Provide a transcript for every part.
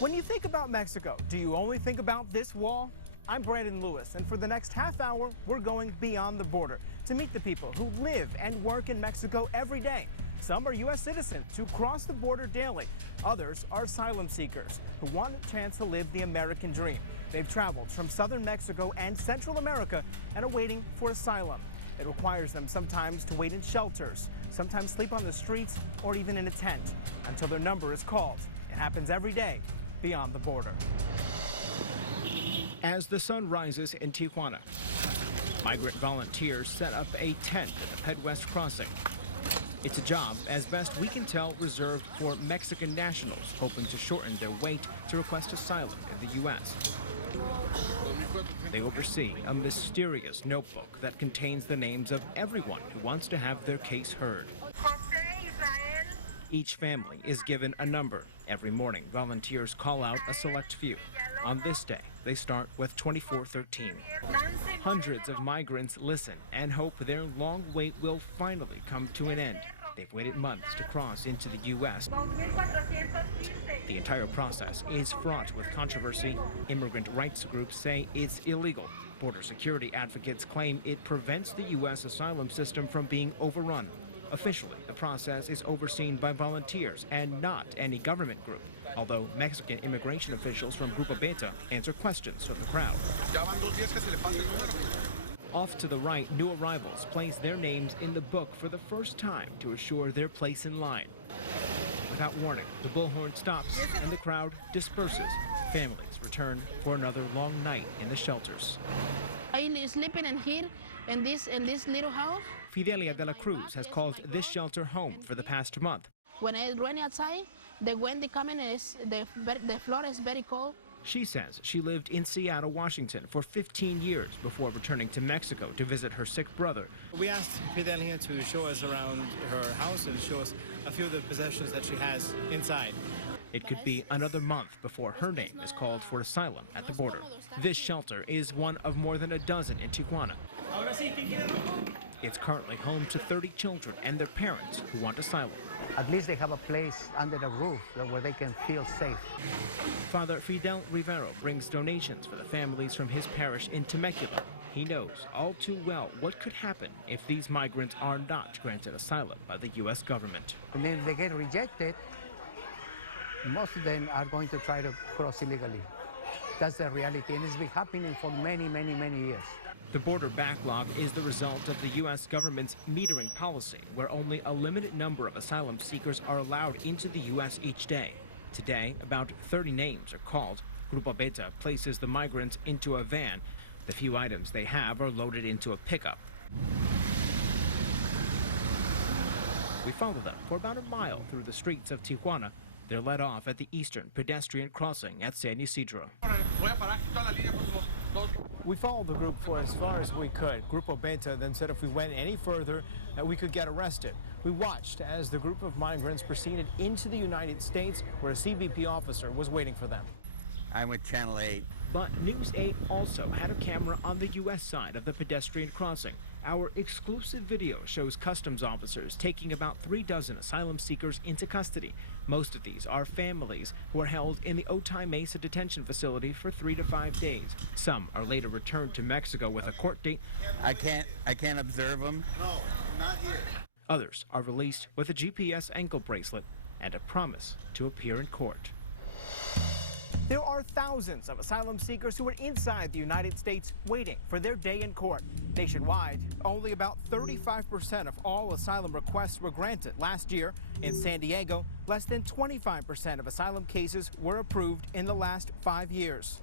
When you think about Mexico, do you only think about this wall? I'm Brandon Lewis, and for the next half hour, we're going beyond the border to meet the people who live and work in Mexico every day. Some are U.S. citizens who cross the border daily. Others are asylum seekers who want a chance to live the American dream. They've traveled from southern Mexico and Central America and are waiting for asylum. It requires them sometimes to wait in shelters, sometimes sleep on the streets or even in a tent until their number is called. It happens every day beyond the border. As the sun rises in Tijuana, migrant volunteers set up a tent at the Ped West crossing. It's a job, as best we can tell, reserved for Mexican nationals hoping to shorten their wait to request asylum in the U.S. They oversee a mysterious notebook that contains the names of everyone who wants to have their case heard. Each family is given a number. Every morning, volunteers call out a select few. On this day, they start with 2413. Hundreds of migrants listen and hope their long wait will finally come to an end. They've waited months to cross into the U.S. The entire process is fraught with controversy. Immigrant rights groups say it's illegal. Border security advocates claim it prevents the U.S. asylum system from being overrun. Officially, the process is overseen by volunteers and not any government group, although Mexican immigration officials from Grupo Beta answer questions from the crowd. Off to the right, new arrivals place their names in the book for the first time to assure their place in line. Without warning, the bullhorn stops and the crowd disperses. Families return for another long night in the shelters. I sleeping in here, in this little house. Fidelia de la Cruz has called this shelter home for the past month. When it's raining outside, the wind coming the floor is very cold. She says she lived in Seattle, Washington for 15 years before returning to Mexico to visit her sick brother. We asked Fidelia to show us around her house and show us a few of the possessions that she has inside. It could be another month before her name is called for asylum at the border. This shelter is one of more than a dozen in Tijuana. It's currently home to 30 children and their parents who want asylum. At least they have a place under the roof where they can feel safe. Father Fidel Rivero brings donations for the families from his parish in Temecula. He knows all too well what could happen if these migrants are not granted asylum by the U.S. government. And then they get rejected, most of them are going to try to cross illegally. That's the reality, and it's been happening for many, many, many years. The border backlog is the result of the U.S. government's metering policy, where only a limited number of asylum seekers are allowed into the U.S. each day. Today, about 30 names are called. Grupo Beta places the migrants into a van. The few items they have are loaded into a pickup. We follow them for about a mile through the streets of Tijuana. They're let off at the eastern pedestrian crossing at San Isidro. We followed the group for as far as we could. Grupo Beta then said if we went any further, that we could get arrested. We watched as the group of migrants proceeded into the United States, where a CBP officer was waiting for them. I'm with Channel 8. But News 8 also had a camera on the U.S. side of the pedestrian crossing. Our exclusive video shows customs officers taking about 3 dozen asylum seekers into custody. Most of these are families who are held in the Otay Mesa detention facility for 3 to 5 days. Some are later returned to Mexico with a court date. I can't observe them. No, not here. Others are released with a GPS ankle bracelet and a promise to appear in court. There are thousands of asylum seekers who are inside the United States waiting for their day in court. Nationwide, only about 35% of all asylum requests were granted last year. In San Diego, less than 25% of asylum cases were approved in the last 5 years.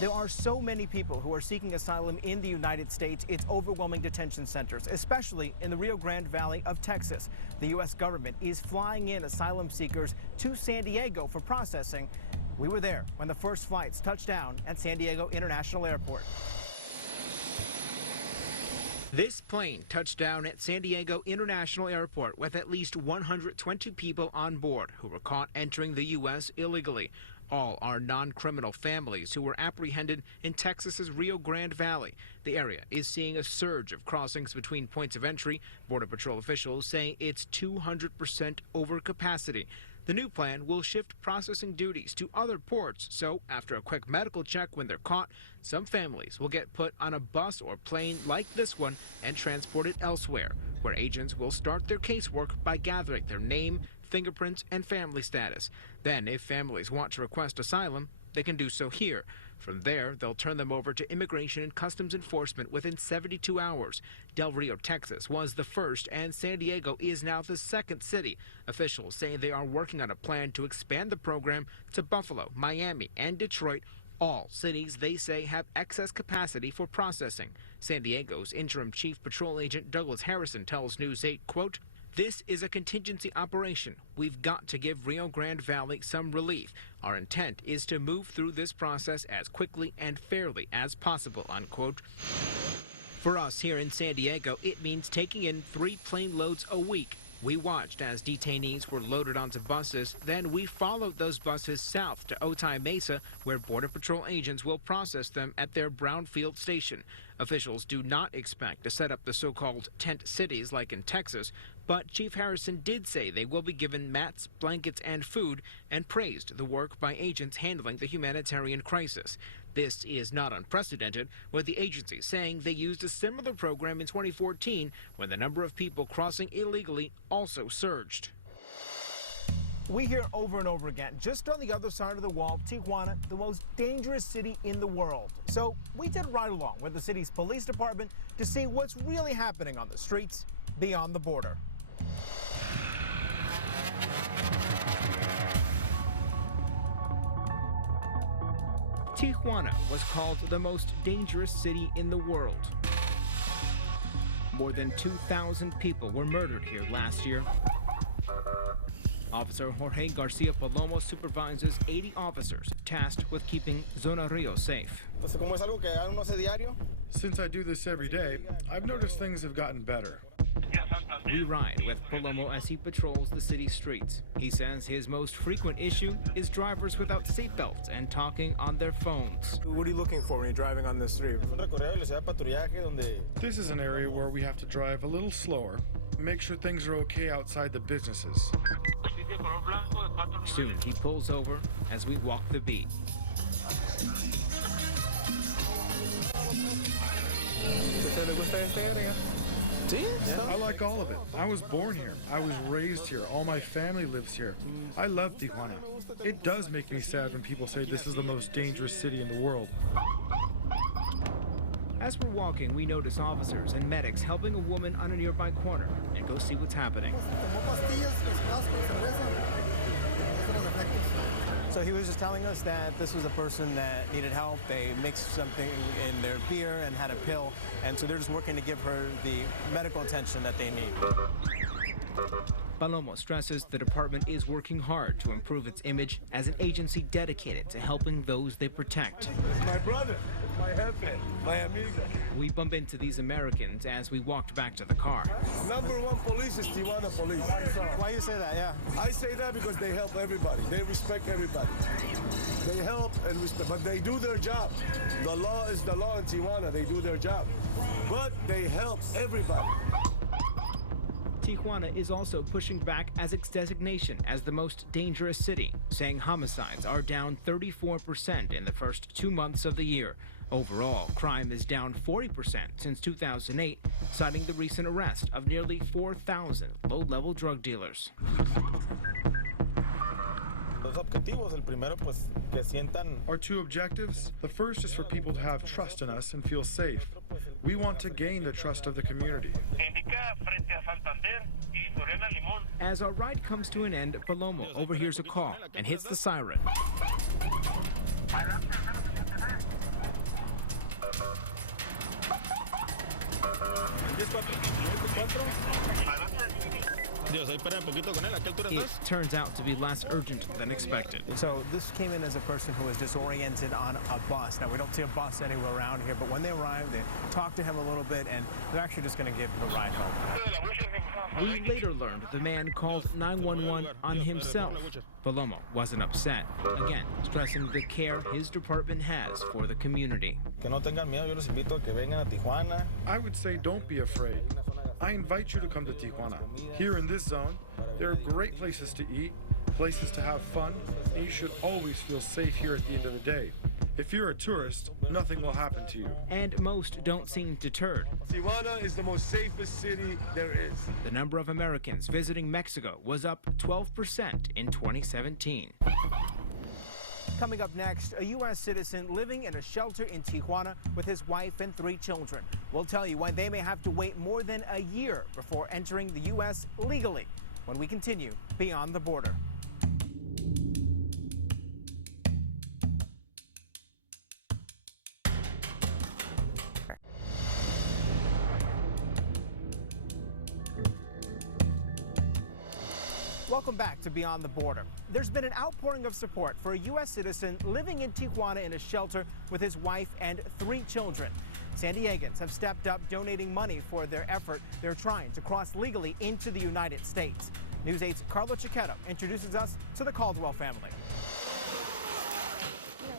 There are so many people who are seeking asylum in the United States, it's overwhelming detention centers, especially in the Rio Grande Valley of Texas. The U.S. government is flying in asylum seekers to San Diego for processing. We were there when the first flights touched down at San Diego International Airport. This plane touched down at San Diego International Airport with at least 120 people on board who were caught entering the U.S. illegally. All are non-criminal families who were apprehended in Texas's Rio Grande Valley. The area is seeing a surge of crossings between points of entry. Border Patrol officials say it's 200% over capacity. The new plan will shift processing duties to other ports, so after a quick medical check when they're caught, some families will get put on a bus or plane like this one and transported elsewhere, where agents will start their casework by gathering their name, fingerprints, and family status. Then, if families want to request asylum, they can do so here. From there, they'll turn them over to Immigration and Customs Enforcement within 72 hours. Del Rio, Texas was the first, and San Diego is now the second city. Officials say they are working on a plan to expand the program to Buffalo, Miami, and Detroit, all cities they say have excess capacity for processing. San Diego's interim chief patrol agent Douglas Harrison tells News 8, quote, "This is a contingency operation. We've got to give Rio Grande Valley some relief. Our intent is to move through this process as quickly and fairly as possible," unquote. For us here in San Diego, it means taking in 3 plane loads a week. We watched as detainees were loaded onto buses. Then we followed those buses south to Otay Mesa, where Border Patrol agents will process them at their Brownfield station. Officials do not expect to set up the so-called tent cities like in Texas, but Chief Harrison did say they will be given mats, blankets, and food, and praised the work by agents handling the humanitarian crisis. This is not unprecedented, with the agency saying they used a similar program in 2014 when the number of people crossing illegally also surged. We hear over and over again, just on the other side of the wall, Tijuana, the most dangerous city in the world. So we did ride along with the city's police department to see what's really happening on the streets beyond the border. Tijuana was called the most dangerous city in the world. More than 2,000 people were murdered here last year. Officer Jorge Garcia Palomo supervises 80 officers tasked with keeping Zona Rio safe. Since I do this every day, I've noticed things have gotten better. We ride with Palomo as he patrols the city streets. He says his most frequent issue is drivers without seatbelts and talking on their phones. What are you looking for when you're driving on this street? This is an area where we have to drive a little slower, make sure things are okay outside the businesses. Soon he pulls over as we walk the beat. I like all of it. I was born here. I was raised here. All my family lives here. I love Tijuana. It does make me sad when people say this is the most dangerous city in the world. As we're walking, we notice officers and medics helping a woman on a nearby corner and go see what's happening. So he was just telling us that this was a person that needed help. They mixed something in their beer and had a pill, and so they're just working to give her the medical attention that they need. Palomo stresses the department is working hard to improve its image as an agency dedicated to helping those they protect. My brother, my jefe, my amigo. We bump into these Americans as we walked back to the car. #1 police is Tijuana police. Why you say that? Yeah. I say that because they help everybody. They respect everybody. They help and respect, but they do their job. The law is the law in Tijuana. They do their job, but they help everybody. Tijuana is also pushing back as its designation as the most dangerous city, saying homicides are down 34% in the first 2 months of the year. Overall, crime is down 40% since 2008, citing the recent arrest of nearly 4,000 low-level drug dealers. Our 2 objectives. The first is for people to have trust in us and feel safe. We want to gain the trust of the community. As our ride comes to an end, Palomo overhears a call and hits the siren. It turns out to be less urgent than expected. So this came in as a person who was disoriented on a bus. Now, we don't see a bus anywhere around here, but when they arrived, they talked to him a little bit, and they're actually just going to give him a ride home. We later learned the man called 911 on himself. Palomo wasn't upset, again stressing the care his department has for the community. I would say don't be afraid. I invite you to come to Tijuana. Here in this zone, there are great places to eat, places to have fun, and you should always feel safe here at the end of the day. If you're a tourist, nothing will happen to you. And most don't seem deterred. Tijuana is the most safest city there is. The number of Americans visiting Mexico was up 12% in 2017. Coming up next, a U.S. citizen living in a shelter in Tijuana with his wife and 3 children. We'll tell you why they may have to wait more than a year before entering the U.S. legally when we continue Beyond the Border. Welcome back to Beyond the Border. There's been an outpouring of support for a U.S. citizen living in Tijuana in a shelter with his wife and 3 children. San Diegans have stepped up donating money for their effort. They're trying to cross legally into the United States. News 8's Carlo Cicchetto introduces us to the Caldwell family.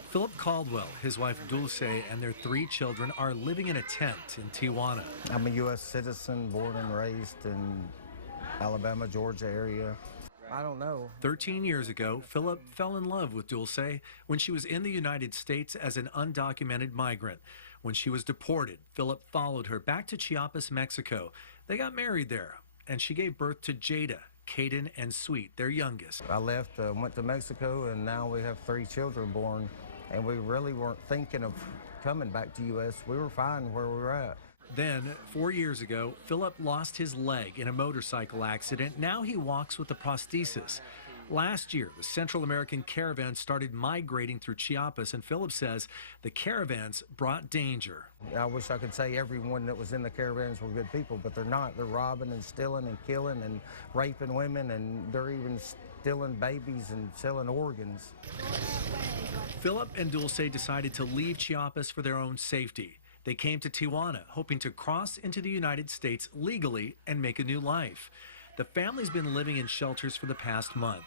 Philip Caldwell, his wife Dulce, and their 3 children are living in a tent in Tijuana. I'm a U.S. citizen, born and raised in Alabama, Georgia area. I don't know. 13 years ago, Philip fell in love with Dulce when she was in the United States as an undocumented migrant. When she was deported, Philip followed her back to Chiapas, Mexico. They got married there, and she gave birth to Jada, Caden, and Sweet, their youngest. I left, went to Mexico, and now we have 3 children born, and we really weren't thinking of coming back to U.S. We were fine where we were at. Then, 4 years ago, Philip lost his leg in a motorcycle accident. Now he walks with a prosthesis. Last year, the Central American caravan started migrating through Chiapas, and Philip says the caravans brought danger. I wish I could say everyone that was in the caravans were good people, but they're not. They're robbing and stealing and killing and raping women, and they're even stealing babies and selling organs. Philip and Dulce decided to leave Chiapas for their own safety. They came to Tijuana, hoping to cross into the United States legally and make a new life. The family's been living in shelters for the past month.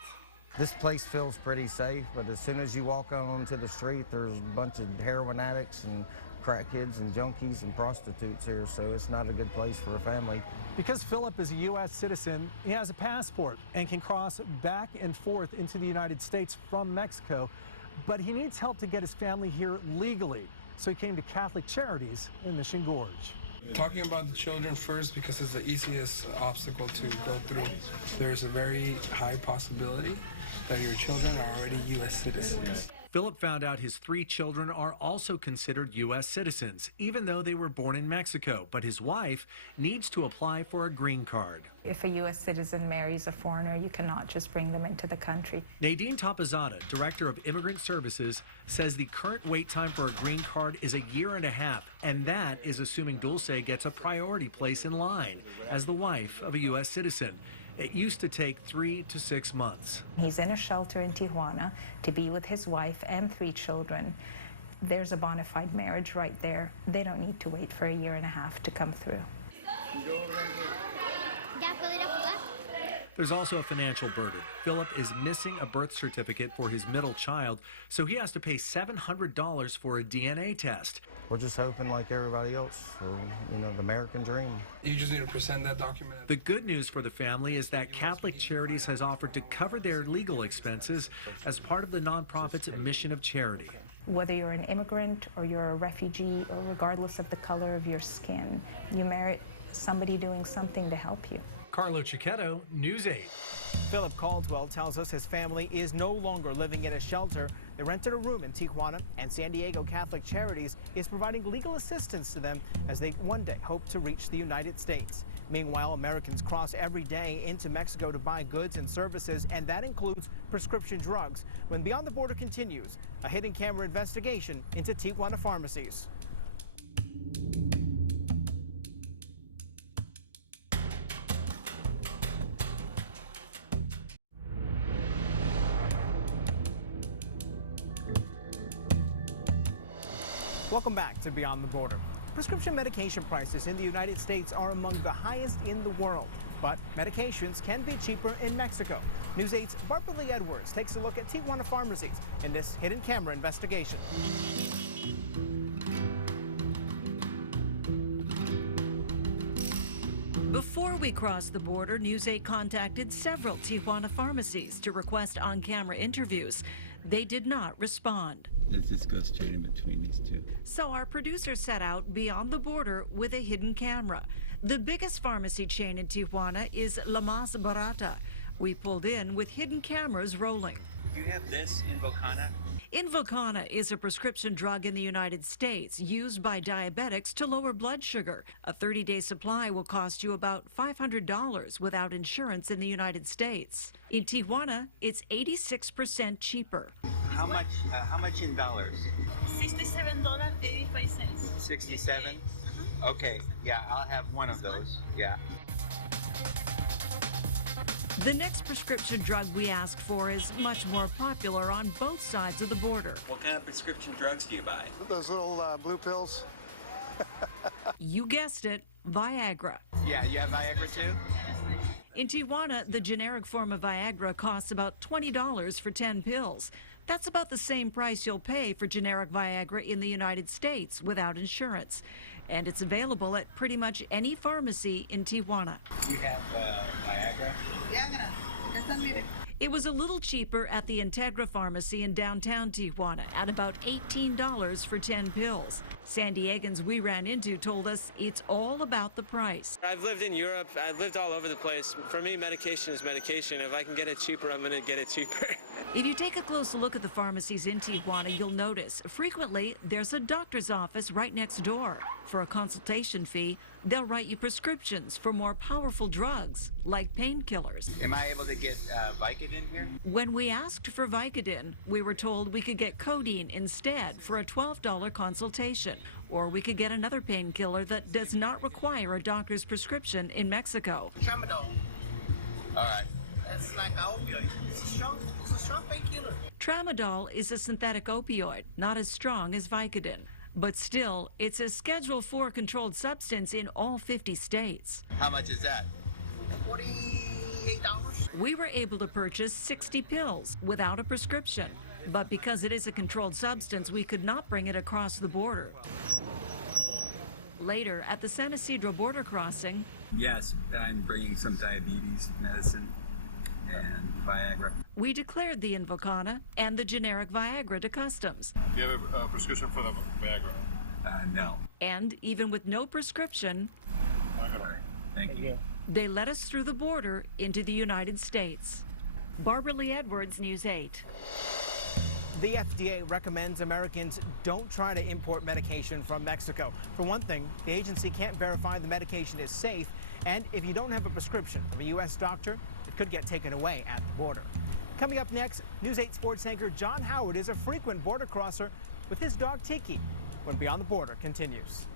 This place feels pretty safe, but as soon as you walk out onto the street, there's a bunch of heroin addicts and crackheads and junkies and prostitutes here, so it's not a good place for a family. Because Philip is a U.S. citizen, he has a passport and can cross back and forth into the United States from Mexico, but he needs help to get his family here legally. So he came to Catholic Charities in Mission Gorge. Talking about the children first, because it's the easiest obstacle to go through. There's a very high possibility that your children are already U.S. citizens. Philip found out his 3 children are also considered U.S. citizens, even though they were born in Mexico. But his wife needs to apply for a green card. If a U.S. citizen marries a foreigner, you cannot just bring them into the country. Nadine Tapazada, Director of Immigrant Services, says the current wait time for a green card is a year and a half, and that is assuming Dulce gets a priority place in line as the wife of a U.S. citizen. It used to take 3 to 6 months. He's in a shelter in Tijuana to be with his wife and 3 children. There's a bona fide marriage right there. They don't need to wait for a year and a half to come through. There's also a financial burden. Philip is missing a birth certificate for his middle child, so he has to pay $700 for a DNA test. We're just hoping like everybody else for, the American dream. You just need to present that document. The good news for the family is that Catholic Charities has offered to cover their legal expenses as part of the nonprofit's mission of charity. Whether you're an immigrant or you're a refugee, or regardless of the color of your skin, you merit somebody doing something to help you. Carlo Cicchetto, News 8. Philip Caldwell tells us his family is no longer living in a shelter. They rented a room in Tijuana, and San Diego Catholic Charities is providing legal assistance to them as they one day hope to reach the United States. Meanwhile, Americans cross every day into Mexico to buy goods and services, and that includes prescription drugs. When Beyond the Border continues, a hidden camera investigation into Tijuana pharmacies. Welcome back to Beyond the Border. Prescription medication prices in the United States are among the highest in the world, but medications can be cheaper in Mexico. News 8's Barbara Lee Edwards takes a look at Tijuana pharmacies in this hidden camera investigation. Before we crossed the border, News 8 contacted several Tijuana pharmacies to request on-camera interviews. They did not respond. Let's just go straight in between these two. So our producer set out beyond the border with a hidden camera. The biggest pharmacy chain in Tijuana is La Más Barata. We pulled in with hidden cameras rolling. You have this in Invocana? Invocana is a prescription drug in the United States used by diabetics to lower blood sugar. A 30-day supply will cost you about $500 without insurance in the United States. In Tijuana, it's 86% cheaper. How much in dollars? $67.85. 67? Okay, yeah, I'll have one of those. Yeah. The next prescription drug we asked for is much more popular on both sides of the border. What kind of prescription drugs do you buy? Those little blue pills. You guessed it, Viagra. Yeah, you have Viagra too? In Tijuana, the generic form of Viagra costs about $20 for 10 pills. That's about the same price you'll pay for generic Viagra in the United States without insurance. And it's available at pretty much any pharmacy in Tijuana. You have Viagra? It was a little cheaper at the Integra Pharmacy in downtown Tijuana at about $18 for 10 pills. San Diegans we ran into told us it's all about the price. I've lived in Europe. I've lived all over the place. For me, medication is medication. If I can get it cheaper, I'm going to get it cheaper. If you take a closer look at the pharmacies in Tijuana, you'll notice frequently there's a doctor's office right next door. For a consultation fee, they'll write you prescriptions for more powerful drugs, like painkillers. Am I able to get Vicodin here? When we asked for Vicodin, we were told we could get codeine instead for a $12 consultation, or we could get another painkiller that does not require a doctor's prescription in Mexico. Tramadol. All right. That's like an opioid. It's a strong painkiller. Tramadol is a synthetic opioid, not as strong as Vicodin. But still, it's a Schedule IV controlled substance in all 50 states. How much is that? $48. We were able to purchase 60 pills without a prescription. But because it is a controlled substance, we could not bring it across the border. Later, at the San Isidro border crossing, Yes, I'm bringing some diabetes medicine and Viagra. we declared the Invocana and the generic Viagra to customs. Do you have a prescription for the Viagra? No. And even with no prescription, Thank you. they let us through the border into the United States. Barbara Lee Edwards, News 8. The FDA recommends Americans don't try to import medication from Mexico. For one thing, the agency can't verify the medication is safe, and if you don't have a prescription from a U.S. doctor, it could get taken away at the border. Coming up next, News 8 sports anchor John Howard is a frequent border crosser with his dog Tiki when Beyond the Border continues.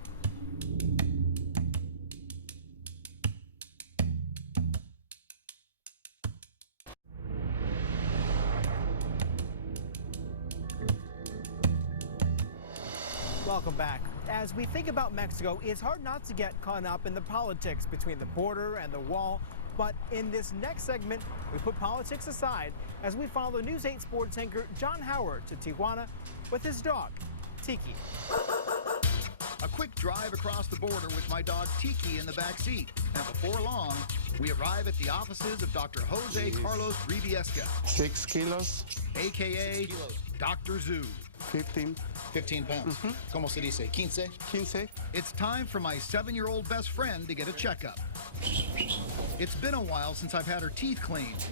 Welcome back. As we think about Mexico, it's hard not to get caught up in the politics between the border and the wall. But in this next segment, we put politics aside as we follow News 8 sports anchor John Howard to Tijuana with his dog, Tiki. A quick drive across the border with my dog Tiki in the back seat. And before long, we arrive at the offices of Dr. Jose Carlos Ribiesca. 6 kilos. AKA Dr. Zoo. 15 pounds. Como se dice? 15? 15. It's time for my 7-year-old best friend to get a checkup. It's been a while since I've had her teeth cleaned.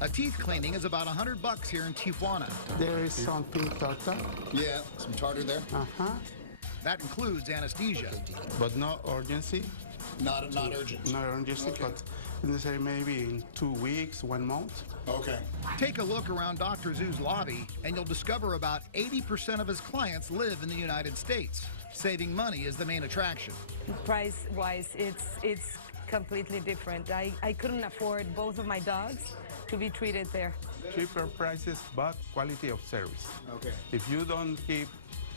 A teeth cleaning is about $100 here in Tijuana. There is some pink tartar. Yeah, some tartar there. That includes anesthesia. But no urgency. Not urgent. Not urgency, Okay. but let's say maybe in 2 weeks, 1 month. Okay. Take a look around Dr. Zoo's lobby, and you'll discover about 80% of his clients live in the United States. Saving money is the main attraction. Price-wise, it's completely different. I couldn't afford both of my dogs to be treated there. Cheaper prices, but quality of service. Okay. If you don't keep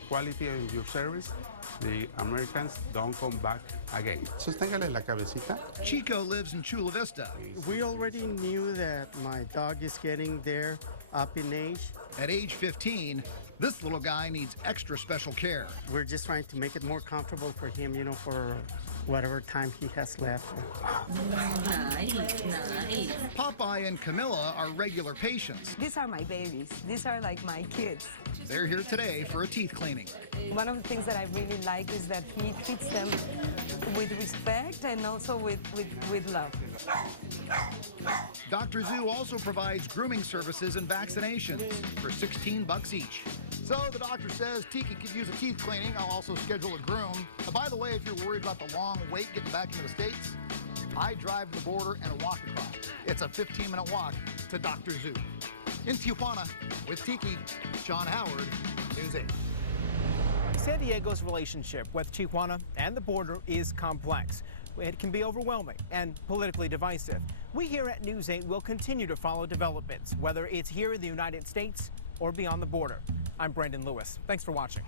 quality in your service, the Americans don't come back again. Sosténgale la cabecita. Chico lives in Chula Vista. We already knew that my dog is getting there up in age. At age 15, this little guy needs extra special care. We're just trying to make it more comfortable for him, you know, for whatever time he has left. Popeye and Camilla are regular patients. These are my babies. These are like my kids. They're here today for a teeth cleaning. One of the things that I really like is that he treats them with respect and also with love. Dr. Zhu also provides grooming services and vaccinations for $16 each. So the doctor says Tiki could use a teeth cleaning. I'll also schedule a groom. By the way, if you're worried about the long wait getting back into the States, I drive to the border and walk across. It's a 15-minute walk to Dr. Zhu. In Tijuana, with Tiki, Sean Howard, News 8. San Diego's relationship with Tijuana and the border is complex. It can be overwhelming and politically divisive. We here at News 8 will continue to follow developments, whether it's here in the United States or beyond the border. I'm Brandon Lewis. Thanks for watching.